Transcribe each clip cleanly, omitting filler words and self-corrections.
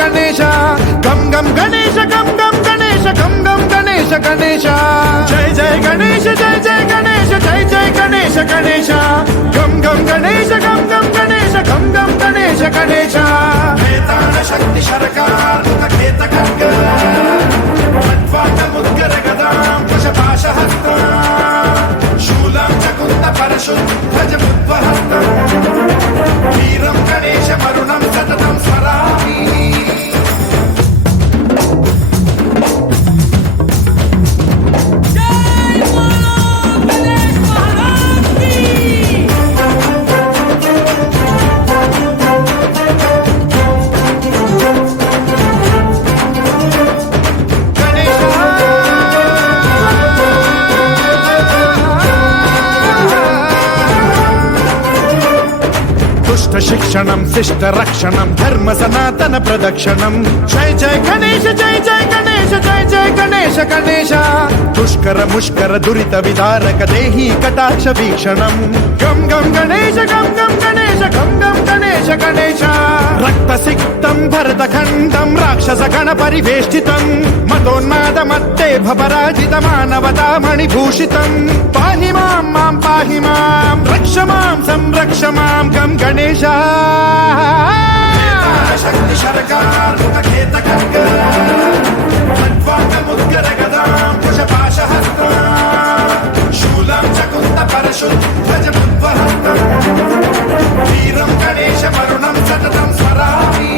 గణేశ గం గం గణేశ గం గం గణేశ గం గం గణేశ గణేశ జయ జయ గణేశ జయ జయ గణేశ జయ జయ గణేశ గణేశ గం గం గణేశ గం గం గణేశ గం గం గణేశ గణేశ వేతాళ శక్తి శరకార్ ఖేత ఖడ్గ ఖడ్వాట ముద్గర గదాం కుశపాశ హస్త శూలం చకుంద పరశు ధ్వజ ముద్వహస్త వీరం గణేశ మరుణం సతతం స్మరామి శిక్షణం శిష్ట రక్షణం ధర్మ సనాతన ప్రదక్షిణం జయ జయ గణేశ జయ జయ గణేశ జయ జయ గణేశ గణేశ దుష్కర ముష్కర దురిత విదారక దేహి కటాక్ష వీక్షణం గం గం గణేశ గం గం గణేశ గం గం గణేశ గణేశ రక్త సిక్తం భరత ఖండం రాక్షస గణ పరివేష్టితం మతోన్మాద మత్తే భపరాజిత మానవతా మణిభూషితం పాహి మాం మాం పాహి మాం రక్ష మాం సంరక్ష మాం గం గణేశ శక్తి శరకార్ ఖేత ఖడ్గ ఖడ్వాట ముద్గర గదాం కుశపాశ హస్త శూలం చకుంద పరశు ధ్వజ ముద్వహస్త వీరం గణేశ మరుణం సతతం స్మరామి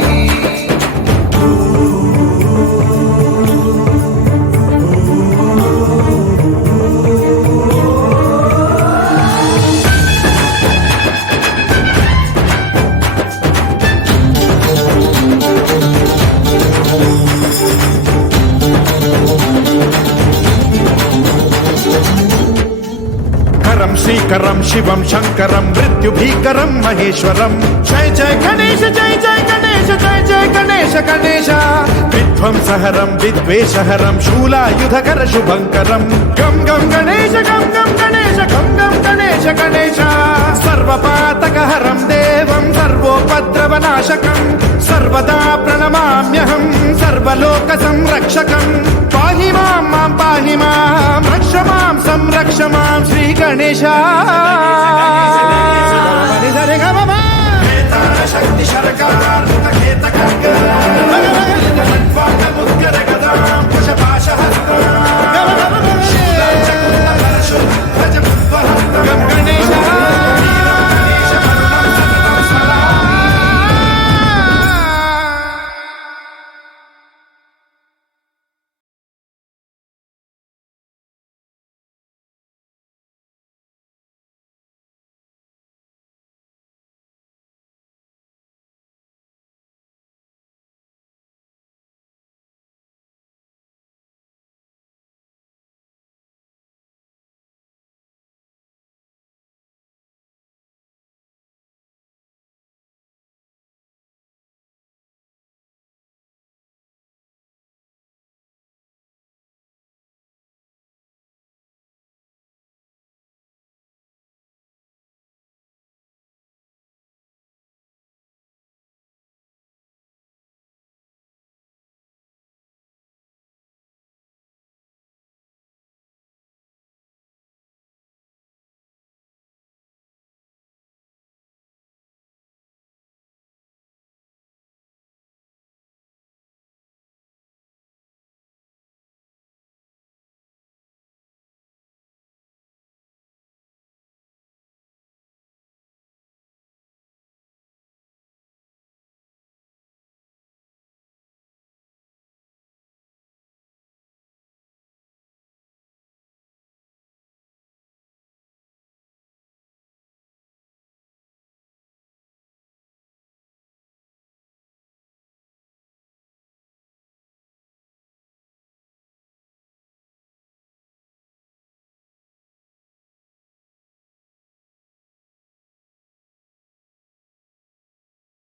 శ్రీకరం శివం శంకరం మృత్యుభీకరం మహేశ్వరం జయ జయ గణేశ జయ జయ గణేశ జయ జయ గణేశ గణేశ విధ్వంసహరం విద్వేషహరం శూలాయుధకర శుభంకరం గం గం గణేశ గం గం గణేశ గం గం గణేశ గణేశ సర్వపాతకహరం దేవం సర్వోపద్రవనాశకం సర్వదా ప్రణమామ్యహం సర్వలోక సంరక్షకం పాహి మాం మాం పాహి మాం రక్ష మాం సంరక్ష మాం శ్రీ గణేశ శక్తి శరకార్ ఖేత ఖడ్గ